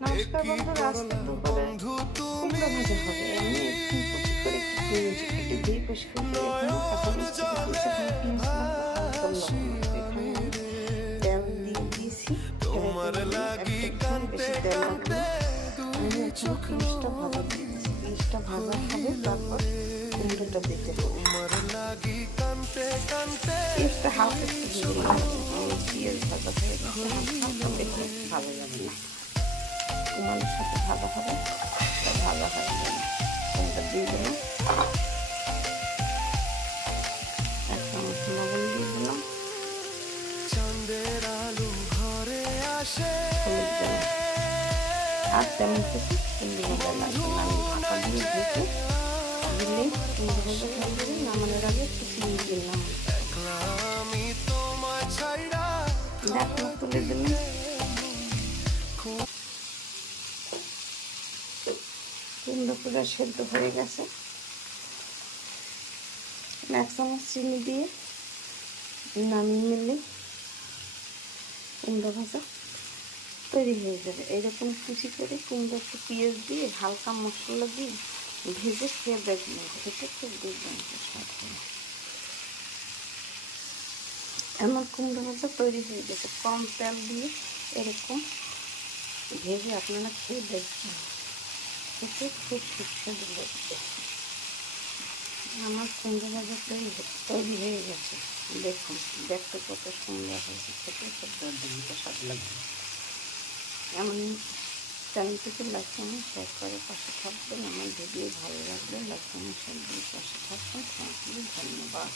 নমস্কার বন্ধুরা, আজকে দুপুরে কুমড়ো ভাজা হবে। এমনি একটু কুচি করে কেটে দিয়ে পরিষ্কার করে এখানে কাঁচামরিচ কেটে দিয়েছি, হালকা লবণ। এখানে তেল দিয়ে দিয়েছি, একদম বেশি তেল লাগবে। আমি এখানে পিঁয়াজটা ভাজা দিয়েছি, পিঁয়াজটা ভাজা হবে, তারপর কুমড়োটা দিতে হবে। পিঁয়াজটা হালকা একটু ভেজে নিলাম, পিঁয়াজ ভাজা হয়ে গেছে, হালকা দেখলে ভালো লাগে না। কুমড়োর সাথে ভাজা হবে, ভাজা হয়ে যাবে। কুমড়োটা দিয়ে দিলাম, এক চামচ লবণ দিয়ে দিলাম, হলুদ দিলাম, আর তেমন কিছু কুমড়ো ভাজা লাগবে না। আমি ঢাকা দিয়ে ঢেকে দিলেই কুমড়ো ভাজা হয়ে যাবে। নামানোর আগে একটু চিনি দিলাম, ঢাকনা তুলে দিলাম। কুমড়ো পুরো সেদ্ধ হয়ে গেছে। এক চামচ চিনি দিয়ে নামিয়ে নিলে কুমড়ো ভাজা তৈরি হয়ে যাবে। এরকম কুচি করে কুমড়ো একটু পেঁয়াজ দিয়ে হালকা মশলা দিয়ে ভেজে খেয়ে দেখবেন, খেতে খুব দুর্দান্ত স্বাদ হয়। আমার কুমড়ো ভাজা তৈরি হয়ে গেছে। কম তেল দিয়ে এরকম ভেজে আপনারা খেয়ে দেখবেন, খেতে খুব সুস্বাদু লাগবে। আমার কুমড়ো ভাজা তৈরি হয়ে গেছে। দেখুন, দেখতে কত সুন্দর হয়েছে, খেতে খুব দুর্দান্ত স্বাদ লাগবে। এমন চ্যানেলটিকে লাইক কমেন্ট শেয়ার করে পাশে থাকবেন। আমার ভিডিও ভালো লাগলে লাইক কমেন্ট শেয়ার দিয়ে পাশে থাকবেন। থ্যাংক ইউ, ধন্যবাদ।